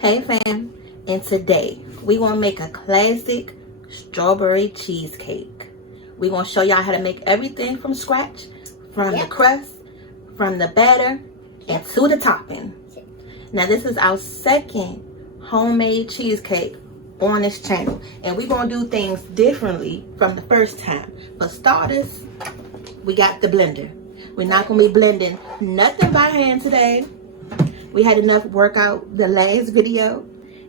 Hey fam, and today we gonna make a classic strawberry cheesecake. We gonna show y'all how to make everything from scratch, from the crust, from the batter, and to the topping. Now this is our second homemade cheesecake on this channel, and we gonna do things differently from the first time. For starters, we got the blender. We're not gonna be blending nothing by hand today. We had enough workout the last video,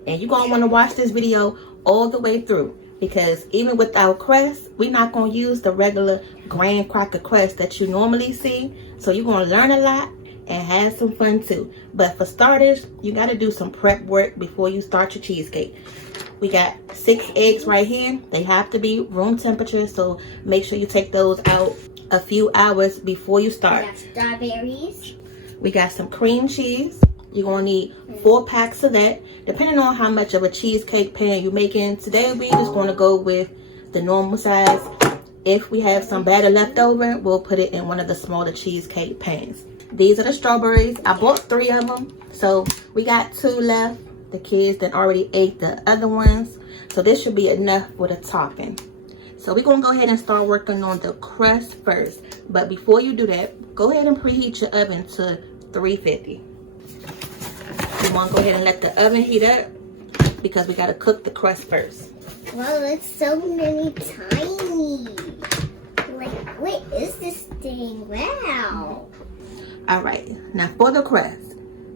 and you're gonna want to watch this video all the way through, because even without crust, we're not gonna use the regular graham cracker crust that you normally see. So you're gonna learn a lot and have some fun too. But for starters, you got to do some prep work before you start your cheesecake. We got 6 eggs right here. They have to be room temperature, so make sure you take those out a few hours before you start. We got strawberries. We got some cream cheese. You're gonna need 4 packs of that, depending on how much of a cheesecake pan you're making. Today we're just gonna go with the normal size. If we have some batter left over, we'll put it in one of the smaller cheesecake pans. These are the strawberries. I bought 3 of them, so we got 2 left. The kids that already ate the other ones, so this should be enough for the topping. So we're gonna go ahead and start working on the crust first. But before you do that, go ahead and preheat your oven to 350. You want to go ahead and let the oven heat up, because we got to cook the crust first. Wow, that's so many tiny. Like, what is this thing? Wow. All right, now for the crust.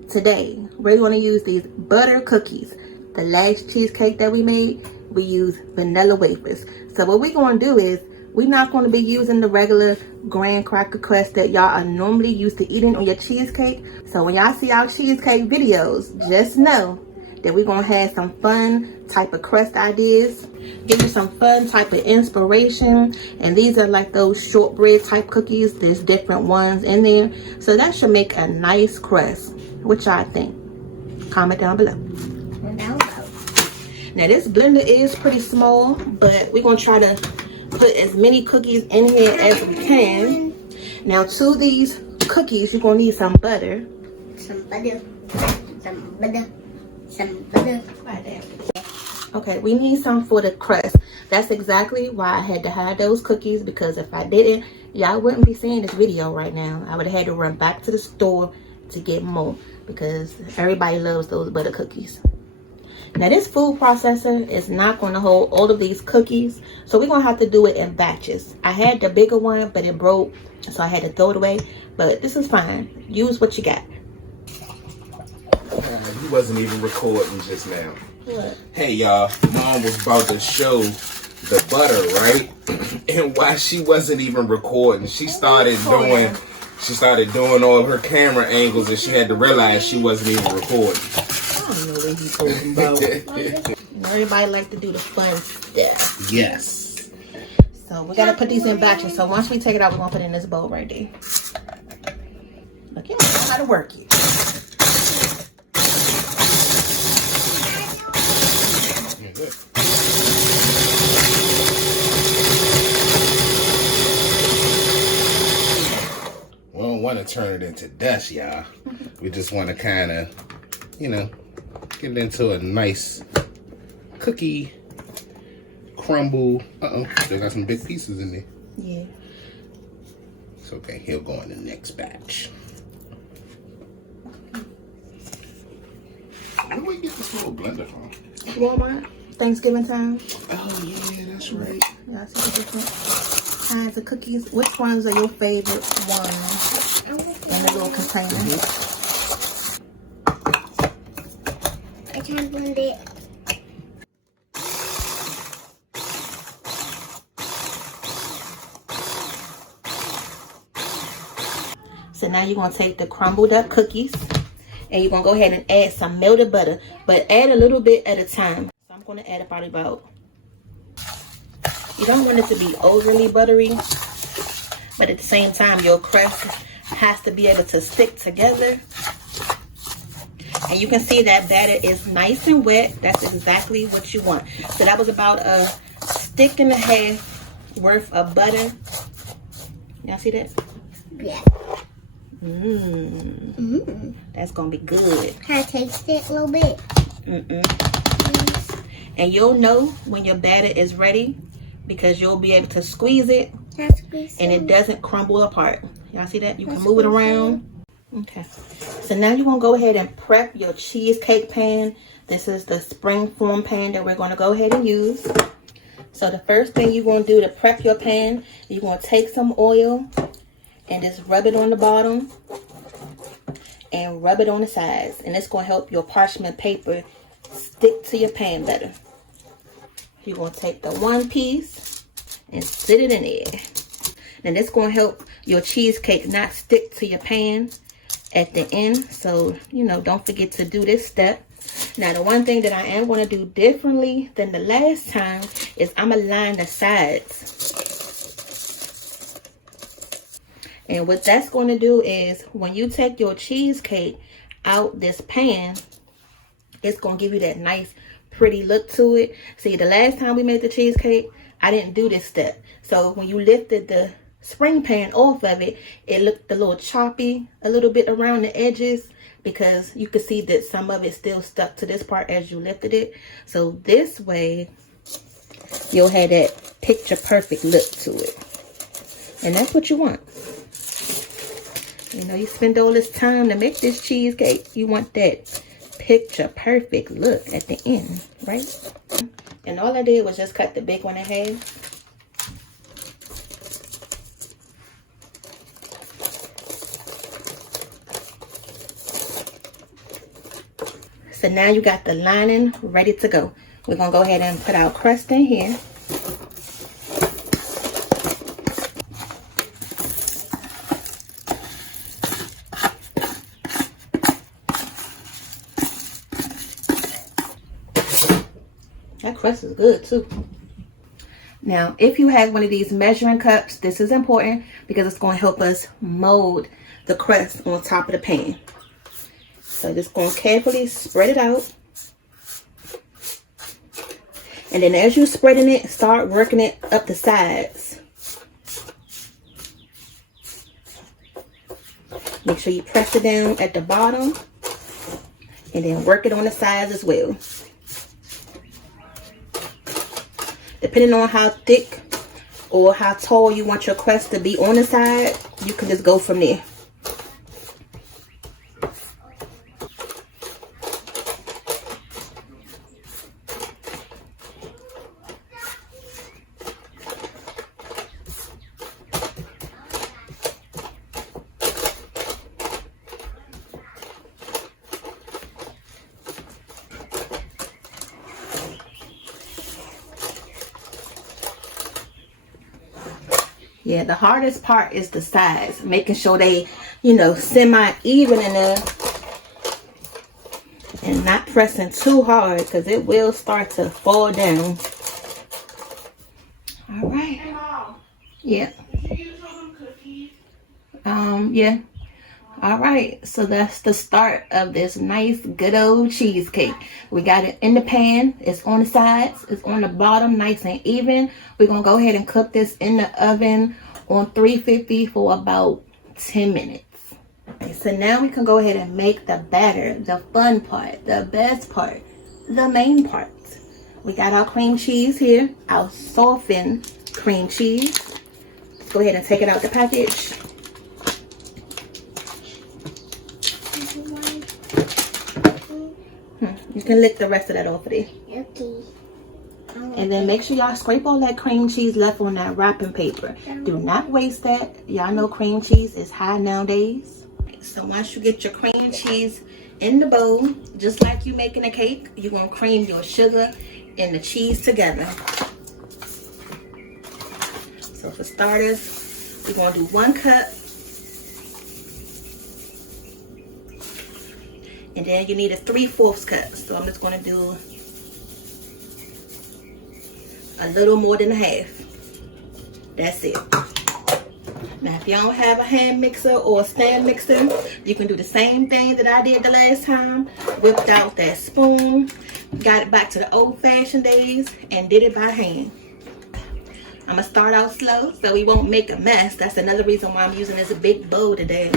Today, we're going to use these butter cookies. The last cheesecake that we made, we use vanilla wafers. So what we're going to do is, we're not going to be using the regular graham cracker crust that y'all are normally used to eating on your cheesecake. So when y'all see our cheesecake videos, just know that we're going to have some fun type of crust ideas, give you some fun type of inspiration. And these are like those shortbread type cookies. There's different ones in there. So that should make a nice crust. What y'all think? Comment down below. Now this blender is pretty small, but we're going to try to put as many cookies in here as we can. Now to these cookies, you're gonna need some butter. Some butter. Some butter. Some butter. Like that. Okay, we need some for the crust. That's exactly why I had to hide those cookies, because if I didn't, y'all wouldn't be seeing this video right now. I would have had to run back to the store to get more, because everybody loves those butter cookies. Now this food processor is not going to hold all of these cookies, so we're going to have to do it in batches. I had the bigger one, but it broke, so I had to throw it away. But this is fine. Use what you got. You wasn't even recording just now. What? Hey y'all, Mom was about to show the butter, right? And while she wasn't even recording, she started doing all her camera angles, and she had to realize she wasn't even recording. I don't know what he's talking about. Everybody like to do the fun stuff. Yes. So we gotta put these in batches. So once we take it out, we're gonna put it in this bowl right there. Look, you don't know how to work it. We don't want to turn it into dust, y'all. We just want to kind of, you know, get it into a nice cookie crumble. Still got some big pieces in there. Yeah. It's okay. He'll go in the next batch. Where do we get this little blender from? Walmart. Thanksgiving time. Oh yeah, that's right. Y'all see the different kinds of cookies. Which ones are your favorite ones in the little container? I can't blend it. So now you're going to take the crumbled up cookies, and you're going to go ahead and add some melted butter, but add a little bit at a time. So I'm going to add about, you don't want it to be overly buttery, but at the same time your crust has to be able to stick together. And you can see that batter is nice and wet. That's exactly what you want. So that was about a stick and a half worth of butter. Y'all see that? Yeah. That's gonna be good. Can I taste it a little bit? And you'll know when your batter is ready because you'll be able to squeeze it and it doesn't crumble apart. Y'all see that? You can move it around. Okay. So now you're going to go ahead and prep your cheesecake pan. This is the spring form pan that we're going to go ahead and use. So the first thing you're going to do to prep your pan, you're going to take some oil and just rub it on the bottom and rub it on the sides. And it's going to help your parchment paper stick to your pan better. You're going to take the one piece and sit it in there. And it's going to help your cheesecake not stick to your pan at the end. So, you know, don't forget to do this step. Now, the one thing that I am going to do differently than the last time is I'm going to line the sides. And what that's going to do is when you take your cheesecake out this pan, it's going to give you that nice, pretty look to it. See, the last time we made the cheesecake, I didn't do this step. So when you lifted the spring pan off of it, it looked a little choppy a little bit around the edges because you could see that some of it still stuck to this part as you lifted it. So this way, you'll have that picture perfect look to it. And that's what you want. You know, you spend all this time to make this cheesecake. You want that picture perfect look at the end, right? And all I did was just cut the big one in half. So now you got the lining ready to go. We're going to go ahead and put our crust in here. That crust is good too. Now, if you have one of these measuring cups, this is important because it's going to help us mold the crust on top of the pan. So just going to carefully spread it out. And then as you're spreading it, start working it up the sides. Make sure you press it down at the bottom. And then work it on the sides as well. Depending on how thick or how tall you want your crust to be on the side, you can just go from there. Yeah, the hardest part is the sides. Making sure they, you know, semi-even in there. And not pressing too hard because it will start to fall down. All right. Hey, Mom. Yeah. Did you use some cookies? Yeah. All right. So that's the start of this nice, good old cheesecake. We got it in the pan. It's on the sides. It's on the bottom, nice and even. We're going to go ahead and cook this in the oven on 350 for about 10 minutes. Okay, so now we can go ahead and make the batter, the fun part, the best part, the main part. We got our cream cheese here, our softened cream cheese. Let's go ahead and take it out the package. You can lick the rest of that off of there. Okay. And then make sure y'all scrape all that cream cheese left on that wrapping paper. Do not waste that. Y'all know cream cheese is high nowadays. So once you get your cream cheese in the bowl, just like you making a cake, you're going to cream your sugar and the cheese together. So for starters, we're going to do 1 cup. And then you need a 3/4 cup. So I'm just going to do a little more than a half. That's it. Now, if you don't have a hand mixer or a stand mixer, you can do the same thing that I did the last time. Whipped out that spoon, got it back to the old-fashioned days, and did it by hand. I'm going to start out slow so we won't make a mess. That's another reason why I'm using this big bowl today.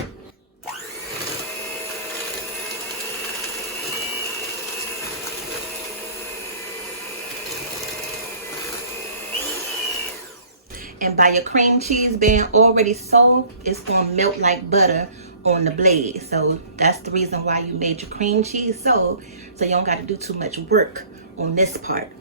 And by your cream cheese being already soft, it's gonna melt like butter on the blade. So that's the reason why you made your cream cheese soft, so you don't got to do too much work on this part.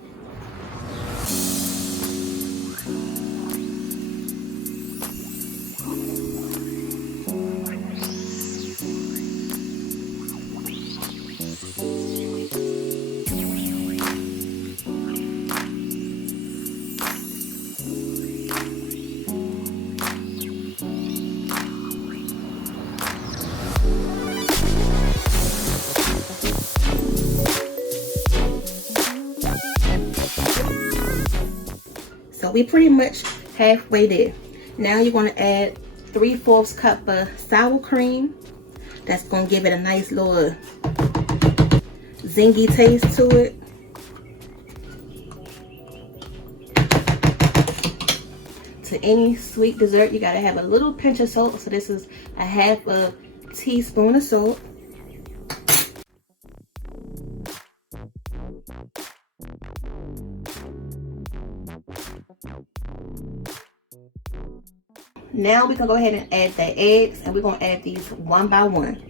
So we pretty much halfway there. Now you're going to add 3/4 cup of sour cream. That's going to give it a nice little zingy taste to it. To any sweet dessert, you got to have a little pinch of salt. So this is a 1/2 teaspoon of salt. Now we can go ahead and add the eggs, and we're going to add these one by one.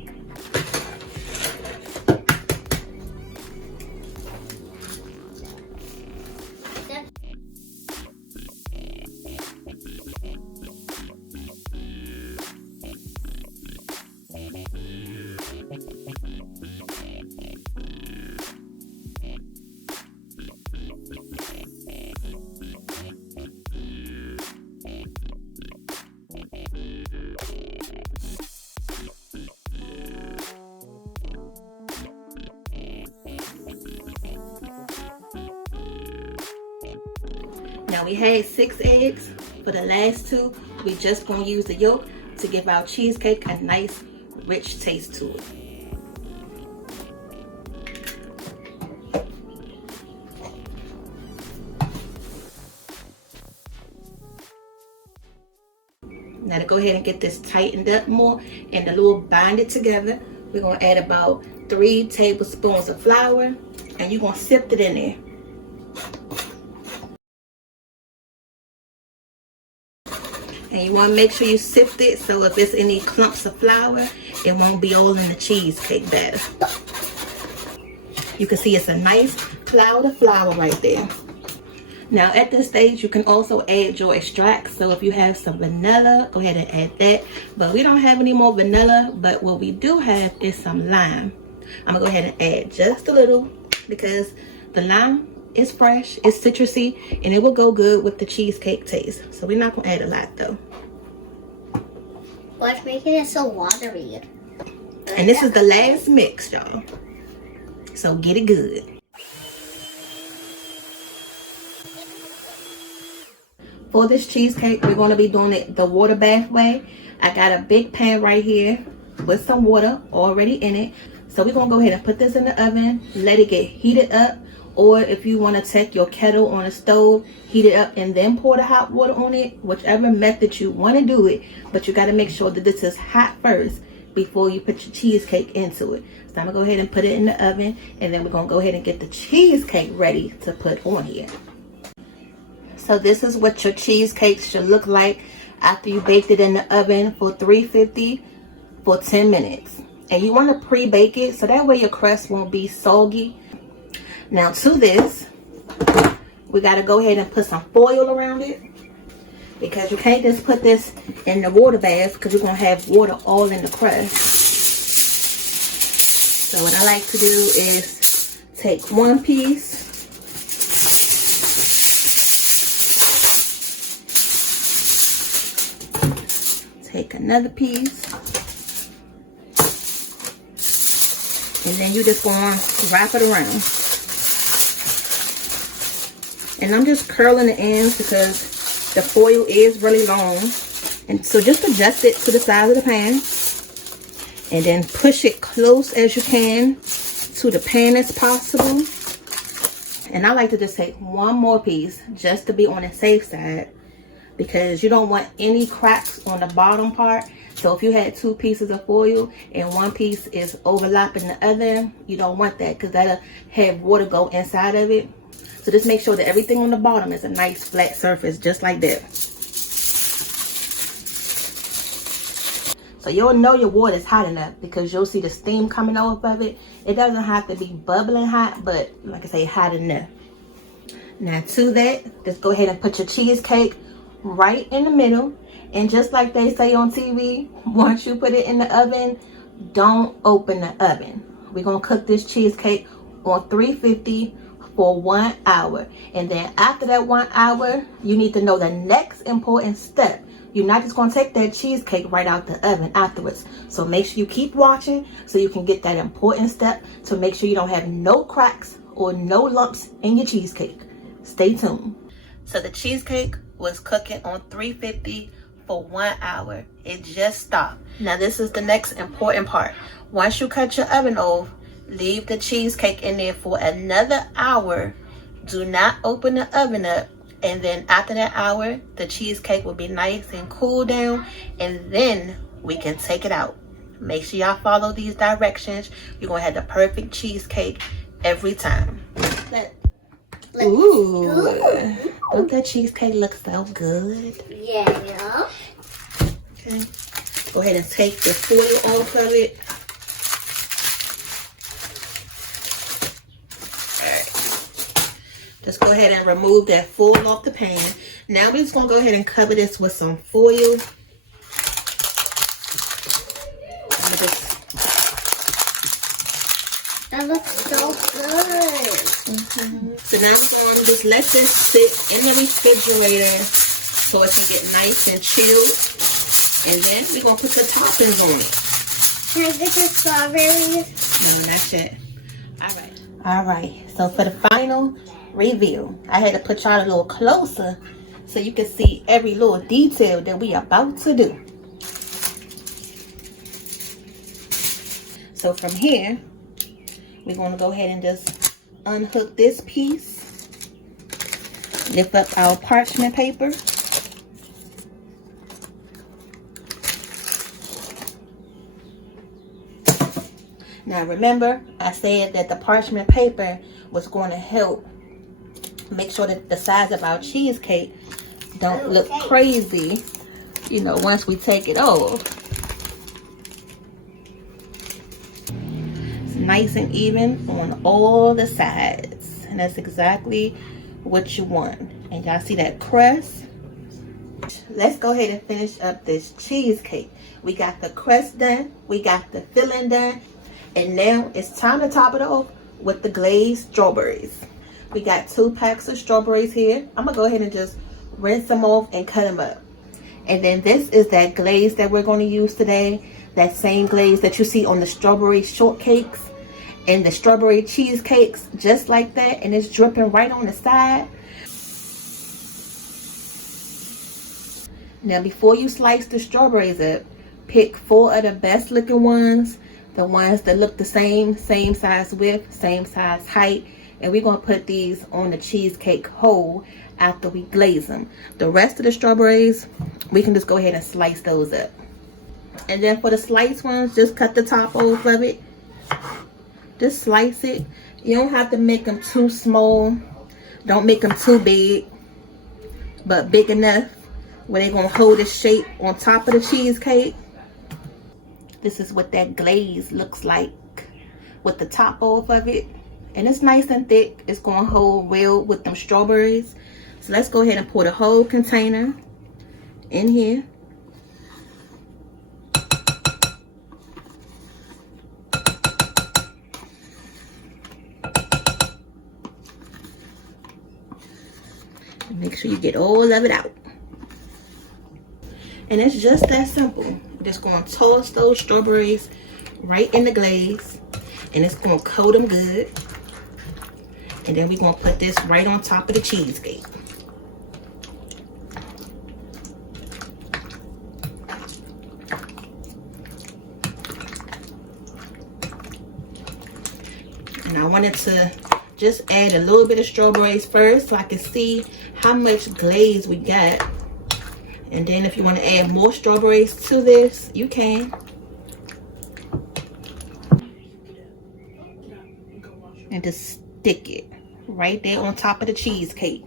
Now we had 6 eggs. For the last 2, we just gonna use the yolk to give our cheesecake a nice rich taste to it. Now to go ahead and get this tightened up more and a little bind it together, we're gonna add about 3 tablespoons of flour, and you're gonna sift it in there. And you want to make sure you sift it, so if there's any clumps of flour, it won't be all in the cheesecake batter. You can see it's a nice cloud of flour right there. Now at this stage, you can also add your extract. So if you have some vanilla, go ahead and add that. But we don't have any more vanilla, but what we do have is some lime. I'm going to go ahead and add just a little, because the lime is fresh, it's citrusy, and it will go good with the cheesecake taste. So we're not going to add a lot though. What's making it so watery? And this is the last mix, y'all. So get it good. For this cheesecake, we're going to be doing it the water bath way. I got a big pan right here with some water already in it. So we're going to go ahead and put this in the oven, let it get heated up. Or if you want to take your kettle on a stove, heat it up and then pour the hot water on it, whichever method you want to do it. But you got to make sure that this is hot first before you put your cheesecake into it. So I'm going to go ahead and put it in the oven, and then we're going to go ahead and get the cheesecake ready to put on here. So this is what your cheesecake should look like after you baked it in the oven for 350 for 10 minutes. And you want to pre-bake it so that way your crust won't be soggy. Now to this, we got to go ahead and put some foil around it, because you can't just put this in the water bath, because you're going to have water all in the crust. So what I like to do is take one piece, take another piece, and then you just going to wrap it around. And I'm just curling the ends because the foil is really long. And so just adjust it to the size of the pan. And then push it close as you can to the pan as possible. And I like to just take one more piece just to be on the safe side, because you don't want any cracks on the bottom part. So if you had 2 pieces of foil and one piece is overlapping the other, you don't want that, because that'll have water go inside of it. So just make sure that everything on the bottom is a nice flat surface, just like that. So you'll know your water is hot enough because you'll see the steam coming off of it. It doesn't have to be bubbling hot, but like I say, hot enough. Now to that, just go ahead and put your cheesecake right in the middle. And just like they say on TV, once you put it in the oven, don't open the oven. We're going to cook this cheesecake on 350 for 1 hour. And then after that 1 hour, you need to know the next important step. You're not just going to take that cheesecake right out the oven afterwards. So make sure you keep watching so you can get that important step to make sure you don't have no cracks or no lumps in your cheesecake. Stay tuned. So the cheesecake was cooking on 350 for 1 hour. It just stopped. Now this is the next important part. Once you cut your oven off, leave the cheesecake in there for another hour. Do not open the oven up. And then after that hour, the cheesecake will be nice and cool down. And then we can take it out. Make sure y'all follow these directions. You're going to have the perfect cheesecake every time. Ooh, don't that cheesecake look so good? Yeah. Okay, go ahead and take the foil off of it. Alright, just go ahead and remove that foil off the pan. Now we're just going to go ahead and cover this with some foil. That looks so good. So now we're going to just let this sit in the refrigerator so it can get nice and chilled. And then we're going to put the toppings on it. Can I get the strawberries? No, not yet. Alright, so for the final reveal, I had to put y'all a little closer so you can see every little detail that we are about to do. So from here, we're going to go ahead and just unhook this piece. Lift up our parchment paper. Now remember, I said that the parchment paper was going to help make sure that the size of our cheesecake don't look crazy, you know, once we take it off. It's nice and even on all the sides. And that's exactly what you want. And y'all see that crust? Let's go ahead and finish up this cheesecake. We got the crust done. We got the filling done. And now it's time to top it off with the glazed strawberries. We got 2 packs of strawberries here. I'm going to go ahead and just rinse them off and cut them up. And then this is that glaze that we're going to use today. That same glaze that you see on the strawberry shortcakes and the strawberry cheesecakes. Just like that. And it's dripping right on the side. Now before you slice the strawberries up, pick 4 of the best looking ones. The ones that look the same size width, same size height. And we're going to put these on the cheesecake whole after we glaze them. The rest of the strawberries, we can just go ahead and slice those up. And then for the sliced ones, just cut the top off of it. Just slice it. You don't have to make them too small. Don't make them too big. But big enough where they're going to hold the shape on top of the cheesecake. This is what that glaze looks like with the top off of it. And it's nice and thick. It's going to hold well with them strawberries. So let's go ahead and pour the whole container in here. Make sure you get all of it out. And it's just that simple. Just going to toss those strawberries right in the glaze. And it's going to coat them good. And then we're going to put this right on top of the cheesecake. And I wanted to just add a little bit of strawberries first so I can see how much glaze we got. And then if you want to add more strawberries to this, you can. And just stick it right there on top of the cheesecake.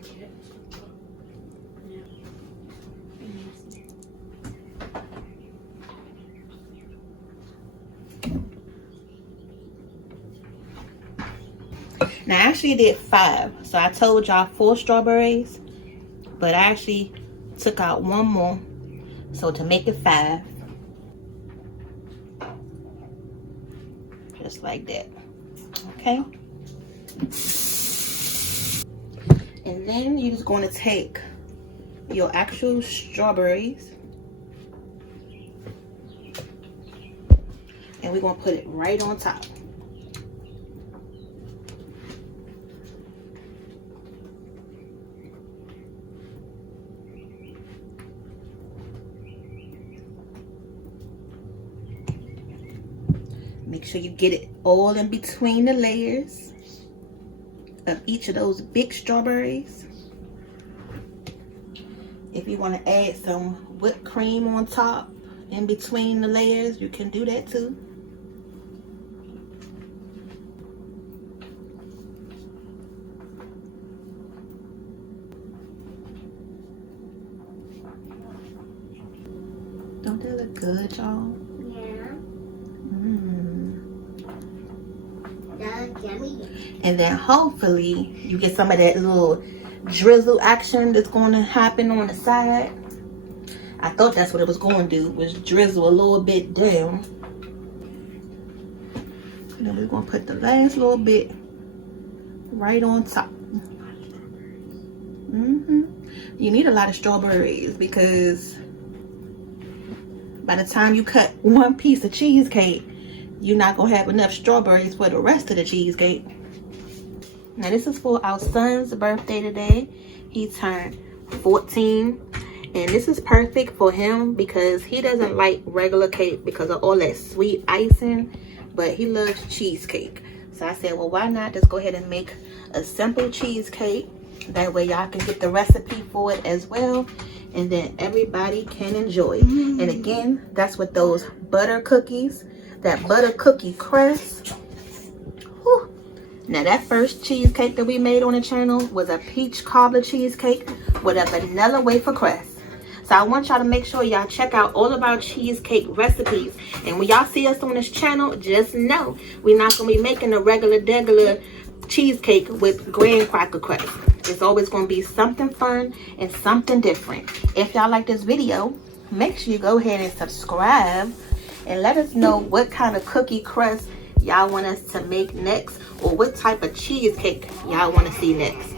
Now, I actually did 5. So I told y'all 4 strawberries, but I actually took out 1 more. So to make it 5. Just like that. Okay. And then you're just going to take your actual strawberries. And we're going to put it right on top. Make sure you get it all in between the layers of each of those big strawberries. If you want to add some whipped cream on top in between the layers, you can do that too. Don't that look good, y'all? And then hopefully you get some of that little drizzle action that's going to happen on the side. I thought that's what it was going to do, was drizzle a little bit down. And then we're going to put the last little bit right on top. You need a lot of strawberries because by the time you cut 1 piece of cheesecake, you're not going to have enough strawberries for the rest of the cheesecake. Now this is for our son's birthday today. He turned 14. And this is perfect for him because he doesn't like regular cake because of all that sweet icing. But he loves cheesecake. So I said, well, why not just go ahead and make a simple cheesecake. That way y'all can get the recipe for it as well. And then everybody can enjoy it. And again, that's with those butter cookies. That butter cookie crust. Whew. Now that first cheesecake that we made on the channel was a peach cobbler cheesecake with a vanilla wafer crust. So I want y'all to make sure y'all check out all of our cheesecake recipes. And when y'all see us on this channel, just know we're not going to be making a regular cheesecake with graham cracker crust. It's always going to be something fun and something different. If y'all like this video, make sure you go ahead and subscribe. And let us know what kind of cookie crust y'all want us to make next, or what type of cheesecake y'all want to see next.